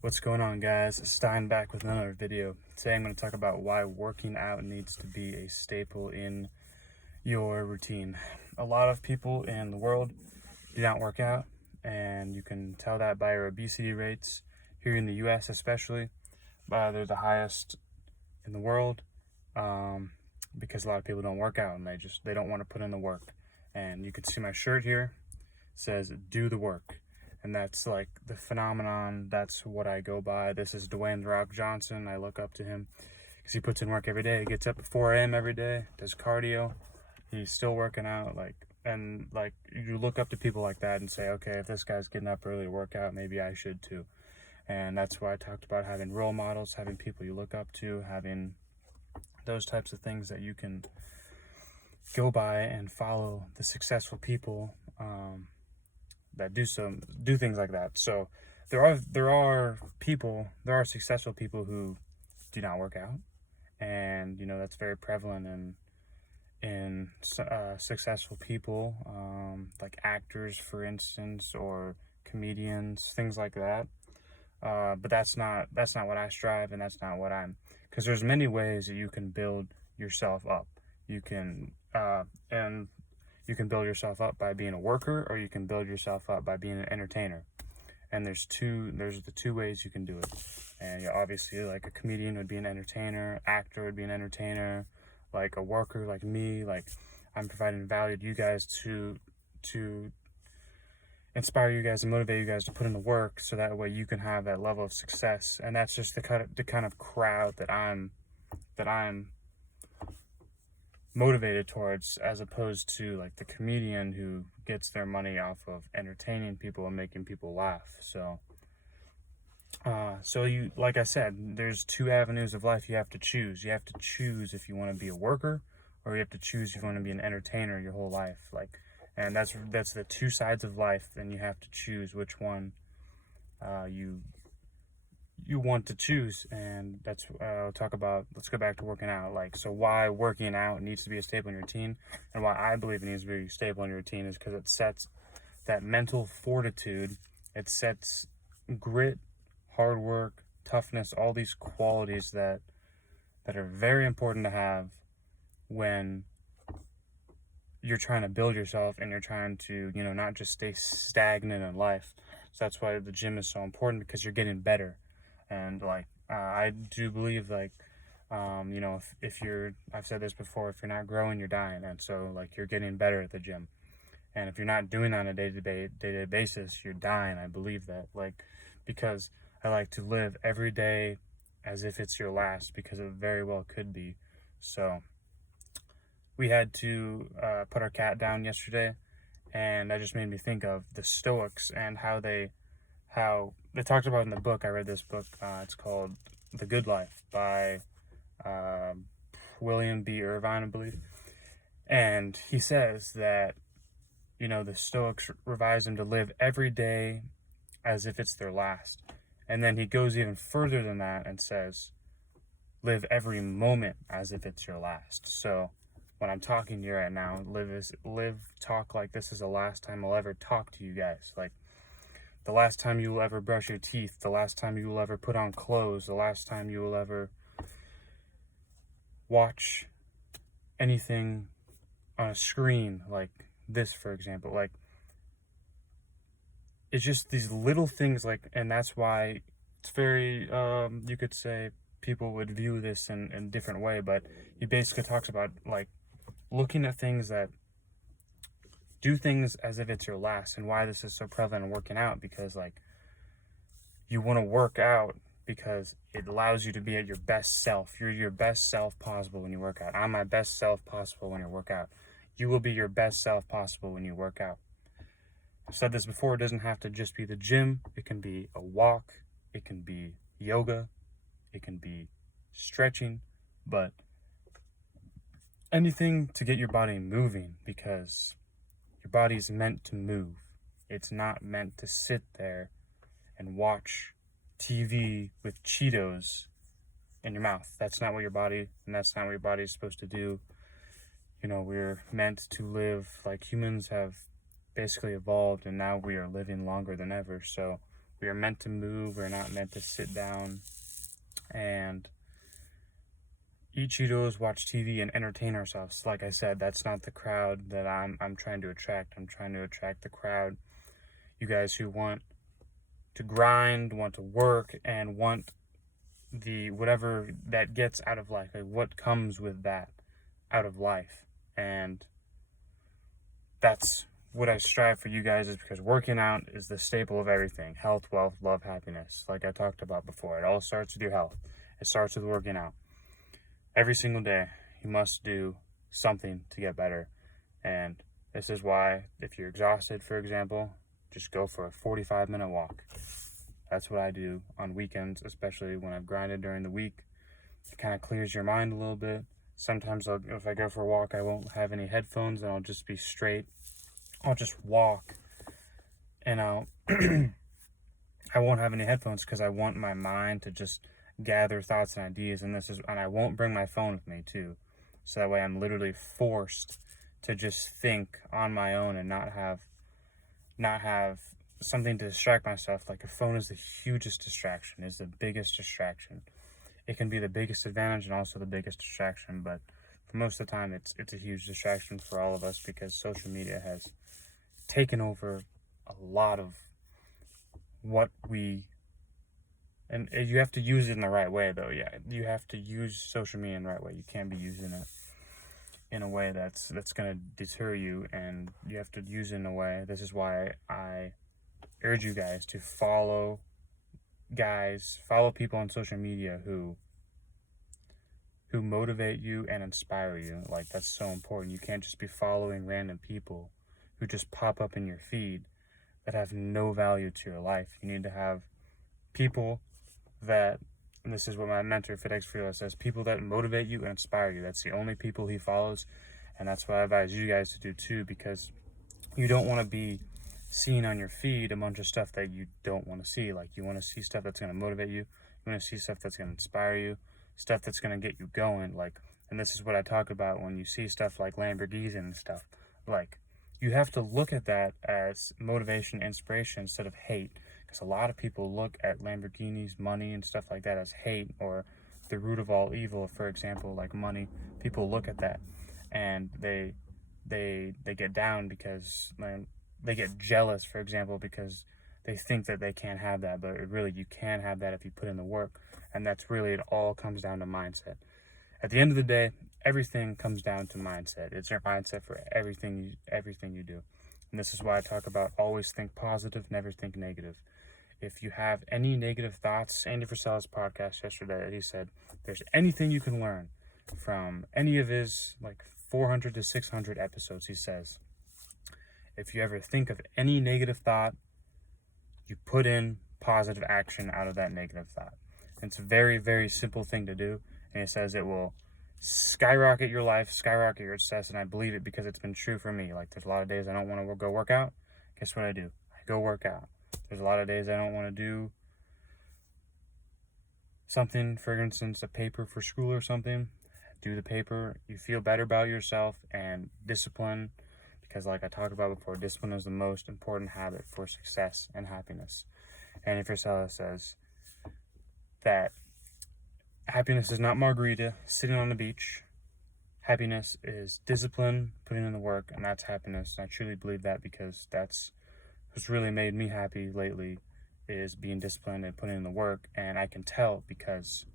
What's going on, guys? Stein back with another video. Today I'm going to talk about why working out needs to be a staple in your routine. A lot of people in the world do not work out, and you can tell that by your obesity rates here in the US especially. They're the highest in the world because a lot of people don't work out and they don't want to put in the work. And you can see my shirt here, it says do the work. And that's like the phenomenon. That's what I go by. This is Dwayne The Rock Johnson. I look up to him because he puts in work every day. He gets up at 4 a.m. every day, does cardio. He's still working out. And you look up to people like that and say, okay, if this guy's getting up early to work out, maybe I should too. And that's why I talked about having role models, having people you look up to, having those types of things that you can go by and follow the successful people that do things like that. So there are successful people who do not work out, and that's very prevalent in successful people, like actors, for instance, or comedians, things like that. But that's not what I strive, and that's not what because there's many ways that you can build yourself up. You can build yourself up by being a worker, or you can build yourself up by being an entertainer. And there's the two ways you can do it. And obviously, like a comedian would be an entertainer, actor would be an entertainer, like a worker, like me, like I'm providing value to you guys to inspire you guys and motivate you guys to put in the work, so that way you can have that level of success. And that's just the kind of crowd that I'm motivated towards, as opposed to like the comedian who gets their money off of entertaining people and making people laugh. So you, like I said, there's two avenues of life you have to choose. You have to choose if you want to be a worker, or you have to choose if you want to be an entertainer your whole life. And that's the two sides of life, and you have to choose which one you want to choose. And that's I'll talk about. Let's go back to working out. So why working out needs to be a staple in your routine, and why I believe it needs to be a staple in your routine, is because it sets that mental fortitude. It sets grit, hard work, toughness, all these qualities that are very important to have when you're trying to build yourself, and you're trying to not just stay stagnant in life. So that's why the gym is so important, because you're getting better. And I do believe if you're, I've said this before, if you're not growing, you're dying. And so you're getting better at the gym, and if you're not doing that on a day-to-day basis, you're dying. I believe that, because I like to live every day as if it's your last, because it very well could be. So we had to put our cat down yesterday, and that just made me think of the Stoics and how they talked about in the book. I read this book. It's called The Good Life by William B. Irvine, I believe. And he says that, the Stoics advise them to live every day as if it's their last. And then he goes even further than that and says, live every moment as if it's your last. So when I'm talking to you right now, talk like this is the last time I'll ever talk to you guys. Like the last time you will ever brush your teeth, the last time you will ever put on clothes, the last time you will ever watch anything on a screen like this, for example. It's just these little things, and that's why it's very, you could say people would view this in a different way, but he basically talks about looking at things that do things as if it's your last, and why this is so prevalent in working out, because you want to work out because it allows you to be at your best self. You're your best self possible when you work out. I'm my best self possible when you work out. You will be your best self possible when you work out. I've said this before, it doesn't have to just be the gym. It can be a walk, it can be yoga, it can be stretching, but anything to get your body moving, because your body's meant to move. It's not meant to sit there and watch TV with Cheetos in your mouth. That's not what your body is supposed to do. We're meant to live like humans have basically evolved, and now we are living longer than ever. So We are meant to move. We're not meant to sit down and eat Cheetos, watch TV, and entertain ourselves. Like I said, that's not the crowd that I'm trying to attract. I'm trying to attract the crowd, you guys who want to grind, want to work, and want the whatever that gets out of life, like what comes with that out of life. And that's what I strive for you guys, is because working out is the staple of everything: health, wealth, love, happiness. Like I talked about before, it all starts with your health. It starts with working out. Every single day you must do something to get better. And this is why, if you're exhausted, for example, just go for a 45-minute walk. That's what I do on weekends, especially when I've grinded during the week. It kind of clears your mind a little bit. Sometimes if I go for a walk, I won't have any headphones and I'll just be straight. I'll just walk and I won't have any headphones because I want my mind to just gather thoughts and ideas. And I won't bring my phone with me too. So that way I'm literally forced to just think on my own and not have something to distract myself. Like a phone is the hugest distraction, is the biggest distraction. It can be the biggest advantage and also the biggest distraction, but for most of the time it's a huge distraction for all of us, because social media has taken over a lot of what and you have to use it in the right way though. Yeah, you have to use social media in the right way. You can't be using it in a way that's going to deter you, and you have to use it in a way. This is why I urge you guys to follow people on social media who motivate you and inspire you. Like, that's so important. You can't just be following random people who just pop up in your feed that have no value to your life. You need to have people that, and this is what my mentor FitX Freela says, people that motivate you and inspire you. That's the only people he follows, and that's what I advise you guys to do too, because you don't want to be seeing on your feed a bunch of stuff that you don't want to see. Like, you want to see stuff that's going to motivate you. You want to see stuff that's going to inspire you, stuff that's going to get you going. Like, and this is what I talk about when you see stuff like Lamborghinis and stuff. Like, you have to look at that as motivation, inspiration, instead of hate. Because a lot of people look at Lamborghinis, money, and stuff like that as hate, or the root of all evil, for example, like money. People look at that and they get down because they get jealous, for example, because they think that they can't have that. But really, you can have that if you put in the work. And that's really, it all comes down to mindset. At the end of the day, everything comes down to mindset. It's your mindset for everything you do. And this is why I talk about always think positive, never think negative. If you have any negative thoughts, Andy Frisella's podcast yesterday, he said, there's anything you can learn from any of his like 400 to 600 episodes, he says, if you ever think of any negative thought, you put in positive action out of that negative thought. And it's a very, very simple thing to do. And he says it will skyrocket your life, skyrocket your success. And I believe it because it's been true for me. Like, there's a lot of days I don't want to go work out. Guess what I do? I go work out. There's a lot of days I don't want to do something, for instance, a paper for school or something. Do the paper. You feel better about yourself. And discipline, because like I talked about before, discipline is the most important habit for success and happiness. Andy Frisella says that happiness is not margarita sitting on the beach. Happiness is discipline, putting in the work, and that's happiness. And I truly believe that, because that's what's really made me happy lately, is being disciplined and putting in the work. And I can tell, because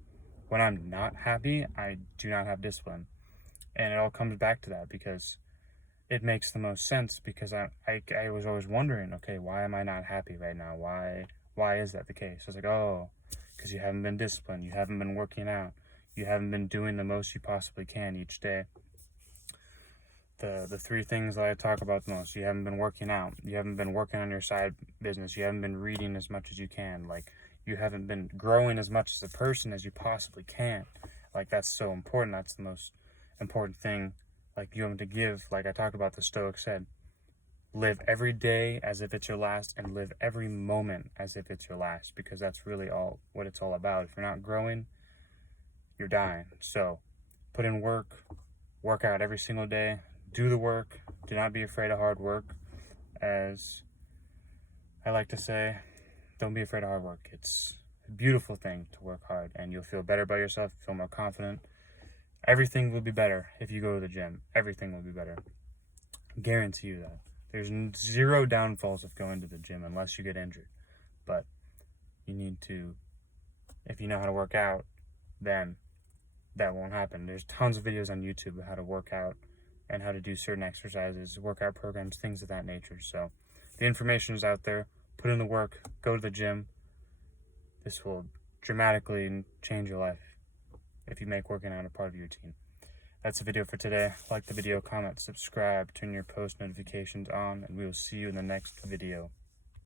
when I'm not happy, I do not have discipline. And it all comes back to that, because it makes the most sense, because I was always wondering, okay, why am I not happy right now? Why is that the case? I was like, oh, because you haven't been disciplined. You haven't been working out. You haven't been doing the most you possibly can each day. The three things that I talk about the most: you haven't been working out, you haven't been working on your side business, you haven't been reading as much as you can, like, you haven't been growing as much as a person as you possibly can. Like, that's so important. That's the most important thing. Like, you have to give, like I talked about, the Stoics said, live every day as if it's your last, and live every moment as if it's your last, because that's really all what it's all about. If you're not growing, you're dying. So put in work out every single day, do the work, do not be afraid of hard work. As I like to say, don't be afraid of hard work. It's a beautiful thing to work hard, and you'll feel better about yourself, feel more confident. Everything will be better if you go to the gym. Everything will be better. Guarantee you that. There's zero downfalls of going to the gym unless you get injured. But you need to, if you know how to work out, then that won't happen. There's tons of videos on YouTube of how to work out and how to do certain exercises, workout programs, things of that nature. So the information is out there. Put in the work. Go to the gym. This will dramatically change your life if you make working out a part of your routine. That's the video for today. Like the video, comment, subscribe, turn your post notifications on, and we will see you in the next video.